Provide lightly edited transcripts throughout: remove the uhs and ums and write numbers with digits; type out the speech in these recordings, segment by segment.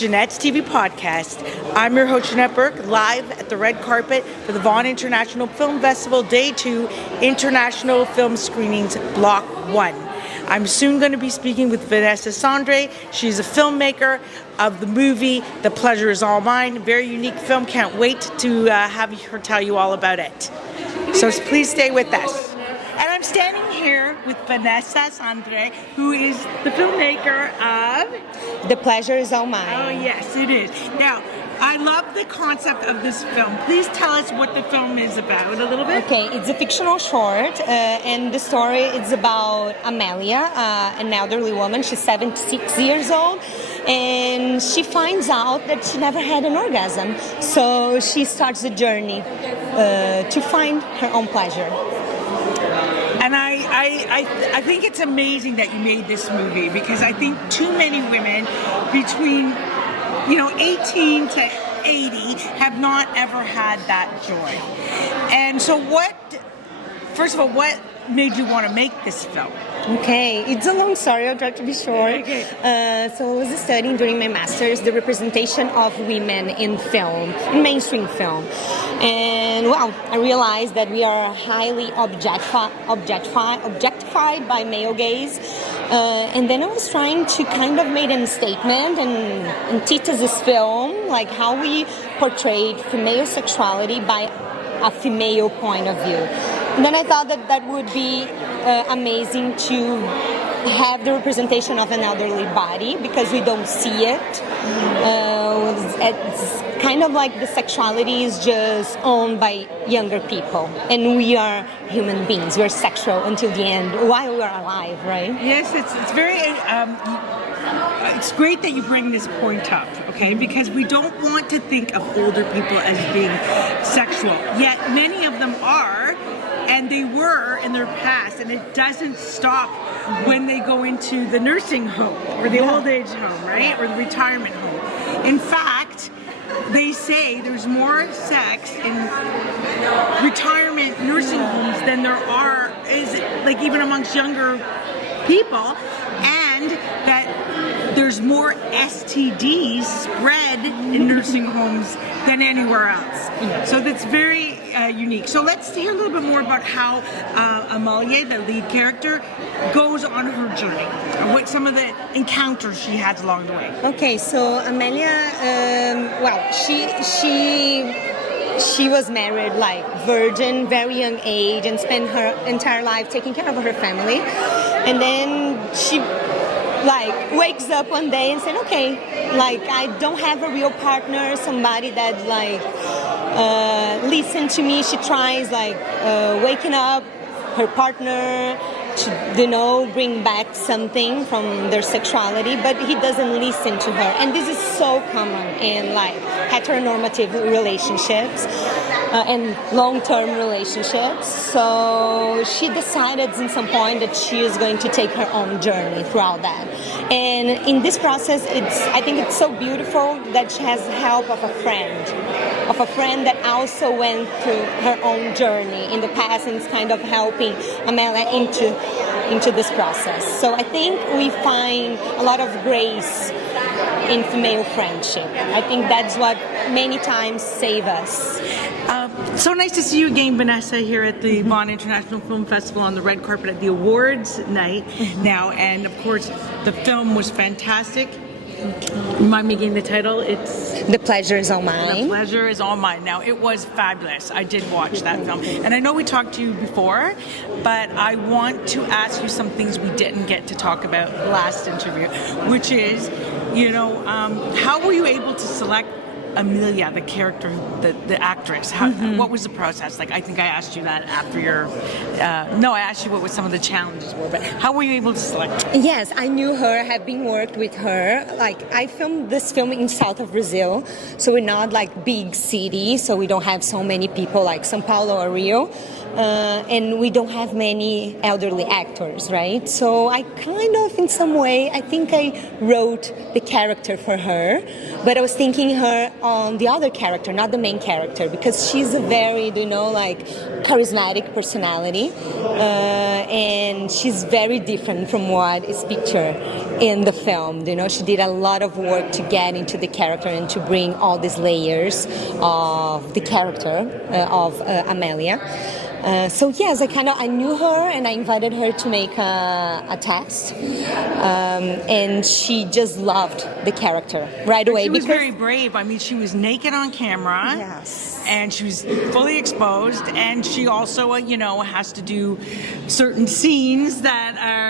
Janette's TV podcast. I'm your host, Janette Burke, live at the red carpet for the Vaughan International Film Festival Day 2 International Film Screenings Block 1. I'm soon going to be speaking with Vanessa Sandre. She's a filmmaker of the movie The Pleasure Is All Mine. Very unique film. Can't wait to have her tell you all about it. So please stay with us. And I'm standing here with Vanessa Sandre, who is the filmmaker of The Pleasure Is All Mine. Oh, yes, it is. Now, I love the concept of this film. Please tell us what the film is about a little bit. Okay, it's a fictional short, and the story is about Amelia, an elderly woman. She's 76 years old, and she finds out that she never had an orgasm. So she starts the journey to find her own pleasure. And I think it's amazing that you made this movie, because I think too many women between 18 to 80 have not ever had that joy. And so first of all, what made you want to make this film? Okay, it's a long story, I'll try to be short. Okay. So I was studying during my master's the representation of women in film, in mainstream film. And well, I realized that we are highly objectified by male gaze. And then I was trying to kind of make a statement and teach us this film, like how we portrayed female sexuality by a female point of view. And then I thought that would be amazing to have the representation of an elderly body, because we don't see it. It's kind of like the sexuality is just owned by younger people, and we are human beings. We're sexual until the end while we are alive, right? Yes, it's very. It's great that you bring this point up, okay? Because we don't want to think of older people as being sexual, yet many of them are. And they were in their past, and it doesn't stop when they go into the nursing home or the old age home, right? Or the retirement home. In fact, they say there's more sex in retirement nursing homes than there like even amongst younger people, and that there's more STDs spread in nursing homes than anywhere else. So that's very unique. So let's hear a little bit more about how Amelia, the lead character, goes on her journey, what some of the encounters she has along the way. Okay, so Amelia, she was married like virgin, very young age, and spent her entire life taking care of her family. And then she wakes up one day and said, okay, I don't have a real partner, somebody that listen to me. She tries waking up her partner to bring back something from their sexuality, but he doesn't listen to her. And this is so common in heteronormative relationships and long-term relationships. So she decided in some point that she is going to take her own journey throughout that. And in this process, I think it's so beautiful that she has the help of a friend that also went through her own journey in the past, and is kind of helping Amelia into this process. So I think we find a lot of grace in female friendship. I think that's what many times save us. So nice to see you again, Vanessa, here at the Vaughan International Film Festival on the red carpet at the awards night now. And of course, the film was fantastic. Remind me again the title. It's The Pleasure Is All Mine. The Pleasure Is All Mine. Now, it was fabulous. I did watch that film. And I know we talked to you before, but I want to ask you some things we didn't get to talk about last interview, which is, how were you able to select Amelia, the character, the actress? What was the process? I think I asked you that after your... I asked you what some of the challenges were, but how were you able to select her? Yes, I knew her, have been worked with her. I filmed this film in south of Brazil, so we're not big city, so we don't have so many people like São Paulo or Rio. And we don't have many elderly actors, right? So I kind of, in some way, I think I wrote the character for her. but I was thinking her on the other character, not the main character, because she's a very, like charismatic personality, and she's very different from what is pictured in the film. She did a lot of work to get into the character and to bring all these layers of the character of Amelia. So yes, I knew her and I invited her to make a test, and she just loved the character right away. She was very brave. I mean, she was naked on camera. Yes. And she was fully exposed, and she also, has to do certain scenes that are,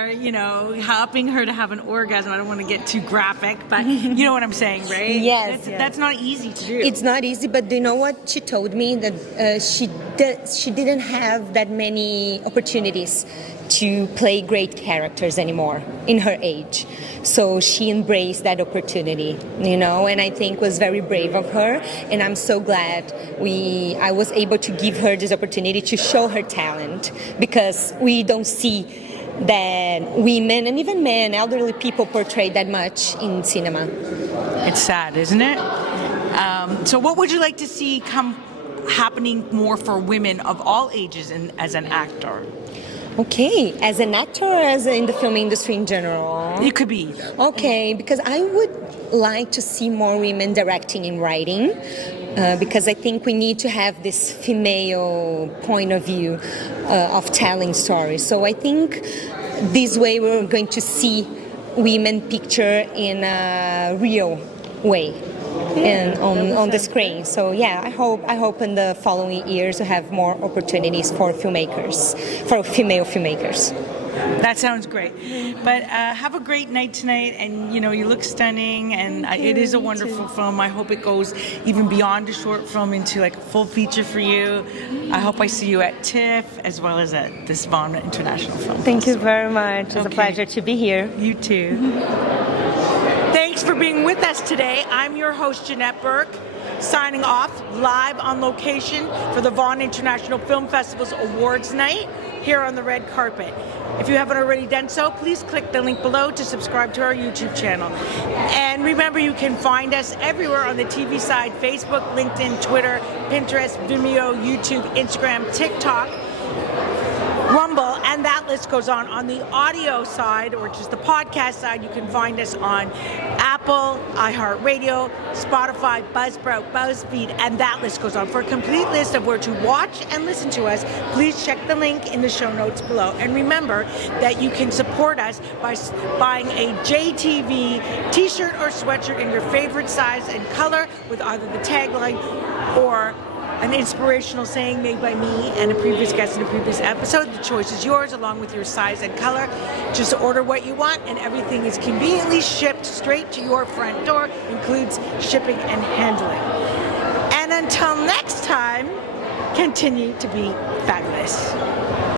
helping her to have an orgasm. I don't want to get too graphic, but you know what I'm saying, right? Yes. That's not easy to do. It's not easy, but do you know what she told me? That she didn't have that many opportunities to play great characters anymore in her age. So she embraced that opportunity, and I think was very brave of her. And I'm so glad I was able to give her this opportunity to show her talent, because we don't see that women and even men, elderly people, portrayed that much in cinema. It's sad, isn't it? So what would you like to see happening more for women of all ages as an actor? Okay, as an actor or as in the film industry in general? It could be. Okay, because I would like to see more women directing and writing, because I think we need to have this female point of view of telling stories. So I think this way we're going to see women pictured in a real way. And on the screen. So yeah, I hope in the following years to have more opportunities for filmmakers, for female filmmakers. That sounds great. But have a great night tonight, and you look stunning, and it is a wonderful film. I hope it goes even beyond a short film into like a full feature for you. I hope I see you at TIFF as well as at this Vaughan International Film Thank Festival. you very much. It's a pleasure to be here. You too. Thanks for being with us today. I'm your host, Janette Burke, signing off live on location for the Vaughan International Film Festival's Awards Night here on the red carpet. If you haven't already done so, please click the link below to subscribe to our YouTube channel. And remember, you can find us everywhere on the TV side: Facebook, LinkedIn, Twitter, Pinterest, Vimeo, YouTube, Instagram, TikTok, Rumble, and that list goes on. On the audio side, or just the podcast side, you can find us on Apple, iHeartRadio, Spotify, Buzzsprout, BuzzFeed, and that list goes on. For a complete list of where to watch and listen to us, please check the link in the show notes below. And remember that you can support us by buying a JTV t-shirt or sweatshirt in your favorite size and color with either the tagline or an inspirational saying made by me and a previous guest in a previous episode. The choice is yours, along with your size and color. Just order what you want, and everything is conveniently shipped straight to your front door, includes shipping and handling. And until next time, continue to be fabulous.